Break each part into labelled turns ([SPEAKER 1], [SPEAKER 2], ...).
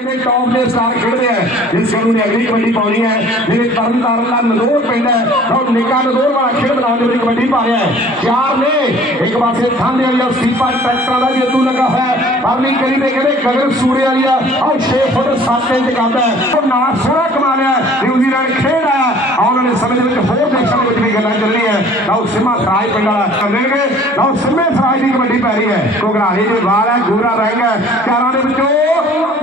[SPEAKER 1] ਜਿਹੜੇ ਟੌਪ ਦੇ ਸਟਾਰ ਖੇਡਦੇ ਆ ਜਿਸ ਨੂੰ ਅਗਲੀ ਕਬੱਡੀ ਪਾਉਣੀ ਹੈ ਜਿਹੜੇ ਤਰਨ ਤਾਰਨ ਦਾ ਨਦੌਰ ਪੈਂਦਾ ਉਹ ਨਿੱਕਾ ਨਦੌਰ ਵਾਲਾ ਖੇਡ ਬਣਾਉਣ ਦੇ ਲਈ ਕਬੱਡੀ ਪਾ ਰਿਹਾ ਹੈ। ਨੇ ਇੱਕ ਪਾਸੇ ਥਾਂਦੇ ਵਾਲੀ ਆ ਸੀਪਾ ਟਰੈਕਟਰਾਂ ਦਾ ਜੇਤੂ ਲੱਗਾ ਹੋਇਆ ਪਰਲੀ ਕਰੀ ਤੇ ਕਹਿੰਦੇ ਗਗਨ ਸੂਰੇ ਵਾਲੀ ਆ ਉਹ 6 ਫੁੱਟ 7 ਇੰਚ ਕਰਦਾ ਉਹ ਨਾ ਸੋਹਣਾ ਕਮਾ ਲਿਆ ਨਿਊਜ਼ੀਲੈਂਡ ਖੇਡ ਆਇਆ। ਆਉਣ ਵਾਲੇ ਸਮੇਂ ਦੇ ਵਿੱਚ ਹੋਰ ਦੇਸ਼ਾਂ ਦੇ ਵਿੱਚ ਵੀ ਗੱਲਾਂ ਚੱਲਣੀਆਂ ਲਓ ਸਿਮਾ ਸਰਾਜ ਪਿੰਡ ਵਾਲਾ। ਚੱਲਣਗੇ। ਲਓ ਸਿੰਮੇ ਸਰਾਜ ਦੀ ਕਬੱਡੀ ਪੈ ਰਹੀ ਹੈ। ਘੁਗਰਾਲੀ ਦੇ ਵਾਲ ਹੈ, ਗੋਰਾ ਰੰਗ ਹੈ। ਚਾਰਾਂ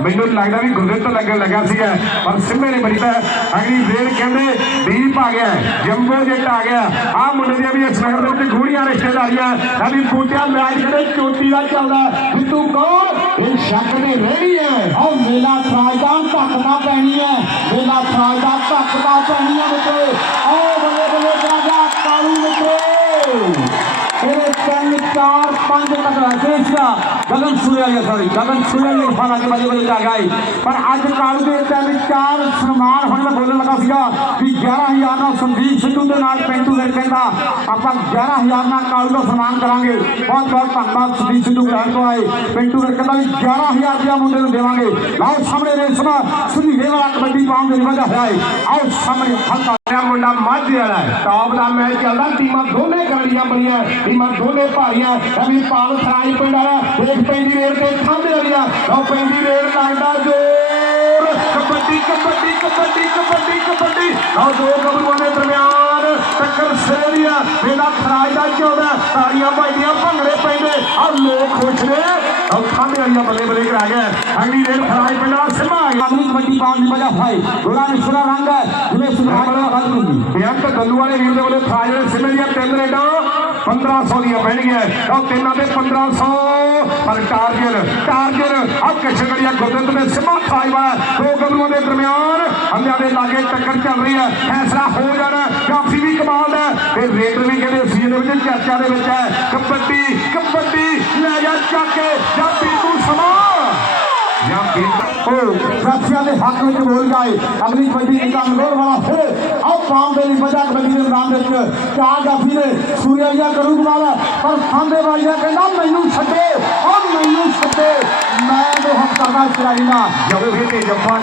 [SPEAKER 1] ਮੈਨੂੰ ਲੱਗਦਾ ਵੀ ਗੁਰਦੇਵ ਤੋਂ ਲੱਗਣ ਲੱਗਾ ਸੀਗਾ, ਪਰ ਸਿੰਮੇ ਨੇ ਬੜੀ ਅਗਲੀ ਵੇਰ ਕਹਿੰਦੇ ਦੀਪ ਆ ਗਿਆ, ਜੰਬੋ ਜੱਟ ਆ ਗਿਆ। ਆ ਮੁੰਡੇ ਦੀਆਂ ਵੀ ਇਸ ਨਗਰ ਦੇ ਵਿੱਚ ਗੂੜੀਆਂ ਰਿਸ਼ਤੇਦਾਰੀਆਂ। ਅਭੀ ਬੂਟਿਆ ਮੈਚ ਕਿਹੜੇ ਚੋਟੀ ਦਾ ਚੱਲਦਾ। ਵੀ ਤੂੰ ਕੌਣ ਇਹ ਸ਼ੱਕ ਨਹੀਂ ਰਹੀ ਹੈ।
[SPEAKER 2] ਉਹ ਮੇਲਾ ਫਰਾਜਦਾਨ ਧੱਕਦਾ ਪੈਣੀ ਹੈ। ਮੇਲਾ ਫਰਾਜਦਾ ਧੱਕਦਾ ਪੈਣੀ ਹੈ ਚਾਰ ਪੰਜ ਤੱਕ ਰਹਿ ਸੀਗਾ ਗਗਨ ਸੂਰਿਆ ਜੀ ਸੌਰੀ ਗਗਨ ਸੂਰਿਆ ਜੀ ਫਾਲਾ ਕੇ ਬਲੇ ਬਲੇ ਜਾ ਦੇ ਤਿੰਨ ਚਾਰ ਸਨਮਾਨ ਹੁਣ ਮੈਂ ਬੋਲਣ ਲੱਗਾ ਸੀਗਾ ਵੀ 11000 ਨਾਲ ਸੰਦੀਪ ਸਿੱਧੂ ਦੇ ਨਾਲ ਪੈਂਟੂ ਵੀਰ ਕਹਿੰਦਾ ਆਪਾਂ 11000 ਨਾਲ ਕਾਲੂ ਦਾ ਸਨਮਾਨ ਕਰਾਂਗੇ ਬਹੁਤ ਬਹੁਤ ਧੰਨਵਾਦ ਸੰਦੀਪ ਸਿੱਧੂ ਕਹਿਣ ਤੋਂ ਆਏ ਪੈਂਟੂ ਵੀਰ ਕਹਿੰਦਾ ਵੀ 11000 ਰੁਪਇਆ ਮੁੰਡੇ ਨੂੰ ਦੇਵਾਂਗੇ ਲਓ ਸਾਹਮਣੇ ਰੇਸ਼ਮਾ ਸੁਨੀਲੇ ਵਾਲਾ ਕਬੱਡੀ ਪਾਉਣ ਦੇ ਵਜ੍ਹਾ ਹੈ ਆਓ ਸਾਹਮਣੇ ਹਲਕਾ
[SPEAKER 1] ਮੇਰਾ ਮੁੰਡਾ ਮਾਝੇ ਵਾਲਾ ਹੈ। ਦਾ ਮੈਚ ਚੱਲਦਾ, ਟੀਮਾਂ ਦੋਨੇ ਗਰੜੀਆਂ ਬਣੀਆਂ ਟੀਮਾਂ ਦੋਨੇ ਭਾਰੀਆਂ ਅਭੀ ਪਾਲ ਸਰਾਈ ਪਿੰਡ ਵਾਲਾ ਦੇਖ ਪੈਂਦੀ ਰੇਡ ਤੇ ਖਾਂਦੇ ਵਾਲੀਆਂ ਲਓ ਪੈਂਦੀ ਰੇਡ ਲੱਗਦਾ ਜੋਰ। ਕਬੱਡੀ ਕਬੱਡੀ ਕਬੱਡੀ ਕਬੱਡੀ ਕਬੱਡੀ। ਲਓ ਦੋ ਗੱਭਰੂਆਂ ਦੇ ਦਰਮਿਆਨ, ਟੱਕਰ ਸੇਰੀਆ ਮੇਲਾ ਖਰਾਜ ਦਾ ਚੱਲਦਾ ਤਾੜੀਆਂ ਵੱਜਦੀਆਂ ਭੰਗੜੇ ਪੈਂਦੇ। ਆ ਲੋਕ ਖੁਸ਼ ਨੇ। ਲਓ ਖਾਂਦੇ ਵਾਲੀਆਂ ਬੱਲੇ ਬੱਲੇ ਕਰਾ ਗਿਆ ਅਗਲੀ ਰੇਡ ਖਰਾਜ ਪਿੰਡ ਸਿਮਾ ਗਿਆ
[SPEAKER 2] ਅਗਲੀ ਕਬੱਡੀ ਪਾਉਣ ਦੀ ਵਜ੍ਹਾ ਹੋਈ। ਗੋਲਾ ਨਿਸ਼ਰਾ ਰੰਗ ਹੈ। ਜਿਵੇਂ ਸੁਭਾਸ਼ ਵਾਲਾ ਗੱਲ ਕੀਤੀ
[SPEAKER 1] ਬੇਅੰਤ ਦੱਲੂ ਵਾਲੇ ਵੀਰ ਦੇ ਵੱਲੋਂ ਖਾਜ ਵਾਲੇ ਸਿਮੇ ਦੀਆਂ ਤਿੰਨ ਰੇਡਾਂ। 1500 ਦੀਆਂ ਪੈਣਗੀਆਂ। ਉਹ ਤਿੰਨਾਂ ਦੇ 1500 ਪਰ ਟਾਰਗੇਟ ਟਾਰਗੇਟ ਆ ਕਿਸ਼ਗੜੀਆ ਗੁਰਦਿੱਤ ਦੇ ਸਿਮਾ ਖਾਜ ਵਾਲਾ ਦੋ ਗੱਭਰੂਆਂ ਦੇ ਦਰਮਿਆਨ ਅੰਦਿਆਂ ਦੇ ਲਾਗੇ ਟੱਕਰ ਚੱਲ ਰਹੀ ਹੈ। ਫੈਸਲਾ ਹੋ ਜਾਣਾ ਕਾਫੀ ਵੀ ਕਮਾਲ ਦਾ ਹੈ। ਇਹ ਰੇਡਰ ਵੀ ਕਹਿੰਦੇ ਸੀ ਦੇ ਵਿੱਚ ਚਰਚਾ ਦੇ ਵਿੱਚ ਹੈ। ਕਬੱਡੀ ਕਬੱਡੀ, ਲੈ ਜਾ ਚੱਕ ਕੇ। ਜਾਂ ਪੀਤੂ ਸਮਾ ਜਾਂ ਪੀਤੂ
[SPEAKER 2] ਉਹ ਸਾਥੀਆਂ ਦੇ ਹੱਕ ਵਿੱਚ ਬੋਲ ਗਏ ਅਗਲੀ ਕਬੱਡੀ ਦਾ ਅੰਗੋਰ ਵਾਲਾ ਫਿਰ ਆਓ ਪਾਉਣ ਦੇ ਲਈ ਵਜ੍ਹਾ ਕਬੱਡੀ ਦੇ ਮੈਦਾਨ ਦੇ ਵਿੱਚ ਚਾਰ ਜਾਫੀ ਨੇ ਸੂਰਿਆ ਕਰੂ ਕਮਾਲ ਪਰ ਖਾਂਦੇ ਵਾਲੀਆ ਕਹਿੰਦਾ ਮੈਨੂੰ ਛੱਡੇ ਉਹ ਮੈਨੂੰ ਛੱਡੇ ਮੈਂ ਜੋ ਹੱਕ ਕਰਦਾ ਚਲਾਈ ਨਾ
[SPEAKER 1] ਜਦੋਂ ਵੀ ਤੇ ਜੱਫਾ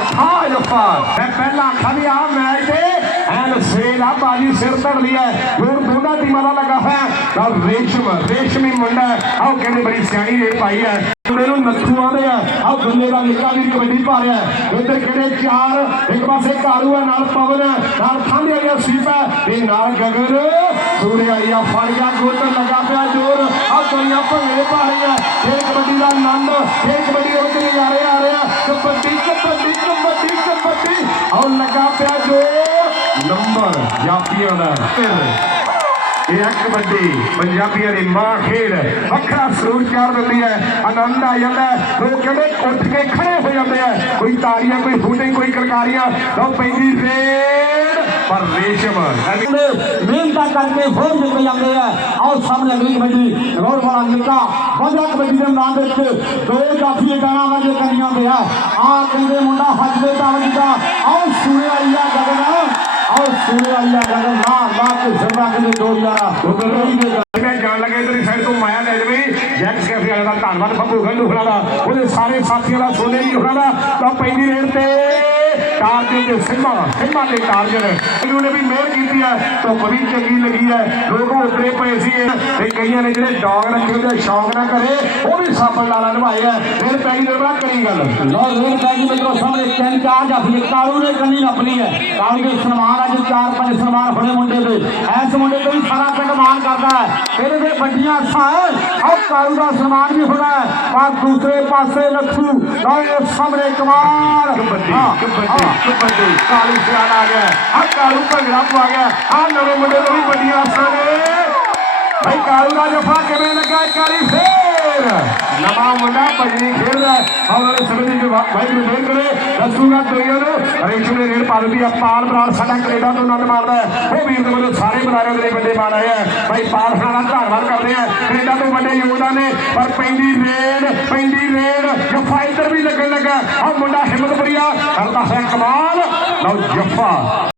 [SPEAKER 1] ਐਨ ਸੇਲ ਬਾਜੀ ਸਿਰ ਧੜਦੀ ਹੈ ਜੋਰ ਦੋਨਾਂ ਟੀਮਾਂ ਦਾ ਲੱਗਾ ਹੋਇਆ। ਤਾਂ ਰੇਸ਼ਮ, ਰੇਸ਼ਮੀ ਮੁੰਡਾ ਆਹ ਕਹਿੰਦੇ ਬੜੀ ਸਿਆਣੀ ਰੇਟ ਪਾਈ ਹੈ ਮੁੰਡੇ ਨੂੰ ਨੱਥੂ ਆਉਂਦੇ ਆ ਆਹ ਗੁੱਲੇ ਦਾ ਨਿੱਕਾ ਵੀ ਕਬੱਡੀ ਪਾ ਰਿਹਾ ਇੱਧਰ ਕਿਹੜੇ ਚਾਰ, ਇੱਕ ਪਾਸੇ ਕਾਲੂ ਹੈ ਨਾਲ ਪਵਨ ਹੈ ਨਾਲ ਖਾਂਦੇ ਵਾਲੀ ਸੀਪ ਹੈ ਤੇ ਨਾਲ ਗਗਨ ਸੂਰੇ ਵਾਲੀ ਫੜ ਗਿਆ ਗੁੱਟ ਲੱਗਾ ਪਿਆ ਜੋਰ। ਆਹ ਦੁਨੀਆ ਭੰਗੜੇ ਪਾ ਰਹੀ ਹੈ ਇਹ ਕਬੱਡੀ ਦਾ ਆਨੰਦ ਇਹ ਕਬੱਡੀ ਦੇ ਵਿੱਚ ਨਜ਼ਾਰੇ ਆ ਰਿਹਾ ਨੰਬਰ ਜਾਪੀਆਂ ਦਾ ਇਹ ਆ ਕਬੱਡੀ ਪੰਜਾਬੀਆਂ ਦੀ ਮਾਂ ਖੇਡ ਵੱਖਰਾ ਸਰੂਰ ਚਾਰ ਦਿੰਦੀ ਹੈ। ਆਨੰਦ ਆ ਜਾਂਦਾ ਲੋਕ ਕਹਿੰਦੇ ਉੱਠ ਕੇ ਖੜੇ ਹੋ ਜਾਂਦੇ ਆ। ਕੋਈ ਤਾੜੀਆਂ, ਕੋਈ ਹੂਟੇ, ਕੋਈ ਕਲਕਾਰੀਆਂ। ਲਓ ਪੈਂਦੀ ਰੇਡ ਪਰ ਰੇਸ਼ਮ
[SPEAKER 2] ਮਿਹਨਤਾਂ ਕਰਕੇ ਹੋਰ ਨਿਕਲ ਜਾਂਦੇ ਆ। ਆਓ ਸਾਹਮਣੇ ਅਗਲੀ ਕਬੱਡੀ ਰੋਡ ਵਾਲਾ ਨਿੱਕਾ ਵਜ੍ਹਾ ਕਬੱਡੀ ਦੇ ਮੈਦਾਨ ਦੇ ਵਿੱਚ। ਦੋ ਕਾਫੀ ਗਾਣਾ ਵਜੇ ਕਰੀਆਂ ਦੇ ਆ। ਆ ਕਹਿੰਦੇ ਮੁੰਡਾ ਹੱਜ ਦੇ ਤਾਂ ਵੱਜਦਾ ਆਓ ਸੂਰੇ ਆਈਆ ਗਗਨ ਆਓ ਸੂਰੇ ਆਈਆ ਗਗਨ ਨਾ ਲਾ ਕੇ ਸਰਵਾ ਕੇ ਦੋ ਯਾਰਾ
[SPEAKER 1] ਉਧਰ ਮੈਂ ਜਾਣ ਲੱਗੇ ਇਧਰ ਸਾਈਡ ਤੋਂ ਮਾਇਆ ਲੈ ਜਵੇ। ਜੈਕਸ ਕੈਫੇ ਵਾਲਾ ਦਾ ਧੰਨਵਾਦ ਬੱਬੂ ਗੰਡੂ ਖੜਾ ਦਾ ਉਹਦੇ ਸਾਰੇ ਸਾਥੀਆਂ ਦਾ ਸੋਨੇ ਜੀ ਖੜਾ ਦਾ ਤਾਂ ਪੈਂਦੀ ਰੇਡ ਤੇ। ਟਾਰਗੇਟ ਦੇ ਸਿੰਮਾ ਸਿੰਮਾ ਦੇ ਟਾਰਗੇਟ ਇਹਨੂੰ ਨੇ ਵੀ ਮਿਹਰ ਕੀਤੀ ਹੈ ਧੁੱਪ ਵੀ ਚੰਗੀ ਲੱਗੀ ਹੈ। ਲੋਕ ਉਤਰੇ ਪਏ ਸੀ ਤੇ ਕਈਆਂ ਨੇ ਜਿਹੜੇ ਡੌਗ ਰੱਖੇ ਉਹਦੇ ਸ਼ੌਂਕ ਨਾ ਕਰੇ ਉਹ ਵੀ ਸਾਫਲ ਲਾਲਾ ਨਿਭਾਏ ਆ ਫਿਰ ਪੈਂਦੀ ਰੇਡ ਨਾਲ ਕਰੀ ਗੱਲ।
[SPEAKER 2] ਲੋ ਰੇਲ ਪੈ ਗਈ ਮਿੱਤਰੋ ਸਾਹਮਣੇ ਤਿੰਨ ਚਾਰ ਜਾਫੀ ਕਾਲੂ ਨੇ ਕੰਨੀ ਨੱਪਣੀ ਹੈ। ਕਾਲੂ ਦੇ ਸਨਮਾਨ ਅੱਜ ਚਾਰ ਪੰਜ ਸਨਮਾਨ ਹੋਣੇ ਮੁੰਡੇ ਦੇ। ਐਸ ਮੁੰਡੇ ਤੇ ਵੀ ਸਾਰਾ ਪਿੰਡ ਮਾਣ ਕਰਦਾ ਹੈ। ਇਹਦੇ ਦੇ ਵੱਡੀਆਂ ਅੱਖਾਂ ਹੈ। ਆਹ ਕਾਲੂ ਦਾ ਸਨਮਾਨ ਵੀ ਹੋਣਾ ਹੈ। ਪਰ ਦੂਸਰੇ ਪਾਸੇ ਲੱਖੂ ਇਹ ਸਾਹਮਣੇ ਕਮਾਲ।
[SPEAKER 1] ਕਬੱਡੀ
[SPEAKER 2] ਹਾਂ,
[SPEAKER 1] ਕਬੱਡੀ
[SPEAKER 2] ਹਾਂ।
[SPEAKER 1] ਕਬੱਡੀ ਕਾਲੂ ਸਿਆਣ ਆ ਗਿਆ। ਆ ਕਾਲੂ ਭੰਗੜਾ ਪਵਾ ਗਿਆ। ਆ ਨਵੇਂ ਮੁੰਡੇ ਨੂੰ ਵੀ ਵੱਡੀਆਂ ਆਸਾਂ ਨੇ। ਭਾਈ ਕਾਲੂ ਦਾ ਜਫਾ ਕਿਵੇਂ ਲੱਗਾ ਇੱਕ ਵਾਰੀ ਫੇਰ? ਨਵਾਂ ਮੁੰਡਾ ਭਜਨੀ ਖੇਡਦਾ ਆਉਣ ਵਾਲੇ ਸਮੇਂ ਦੀ ਭਾਈ ਨੂੰ ਫੇਰ ਕਰੇ ਦੱਸੂਗਾ ਦੁਨੀਆ ਨੂੰ। ਰੇਸ਼ਮ ਨੇ ਰੇਡ ਪਾ ਦਿੱਤੀ ਆ। ਪਾਲ ਬਰਾੜ ਸਾਡਾ ਕੈਨੇਡਾ ਤੋਂ ਆਨੰਦ ਮਾਰਦਾ ਉਹ ਵੀਰ ਦੇ ਵੱਲੋਂ ਸਾਰੇ ਬੁਲਾਰਿਆਂ ਦੇ ਵੱਡੇ ਮਾਣ ਆਏ ਆ। ਭਾਈ ਪਾਲ ਖਾਨਾ ਧੰਨਵਾਦ ਕਰਦੇ ਆ। ਕੈਨੇਡਾ ਤੋਂ ਵੱਡੇ ਯੋਗਦਾਨ ਨੇ, ਪਰ ਪੈਂਦੀ ਰੇਡ ਪੈਂਦੀ ਰੇਡ, ਜਫਾ ਇੱਧਰ ਵੀ ਲੱਗਾ ਆ ਮੁੰਡਾ ਹਿੰਮਤਪੁਰੀਆ ਕਰਦਾ ਹੈ ਕਮਾਲ। ਲਓ ਜਫਾ।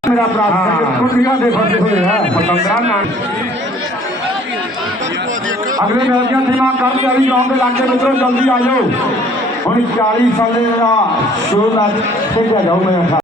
[SPEAKER 2] ਮੇਰਾ
[SPEAKER 1] ਹਾਂ।
[SPEAKER 2] ਕੁੜੀਆਂ ਦੇ ਫਸੇ ਹੋਏ ਆ।
[SPEAKER 1] ਪਤੰਦਰਾ ਨਾਲ
[SPEAKER 2] ਅਗਲੇ ਮੈਚ ਕਰਨ ਤਿਆਰੀ ਗਰਾਊਂਡ ਦੇ ਲਾਗੇ ਮਿੱਤਰੋ ਜਲਦੀ ਆ ਜਾਓ। ਹੁਣ 40 ਸਾਲੇ ਦਾ ਸ਼ੋਅ ਲੱਗ ਖੇਡਿਆ ਜਾਊ ਮੇਰੇ ਖਿਆਲ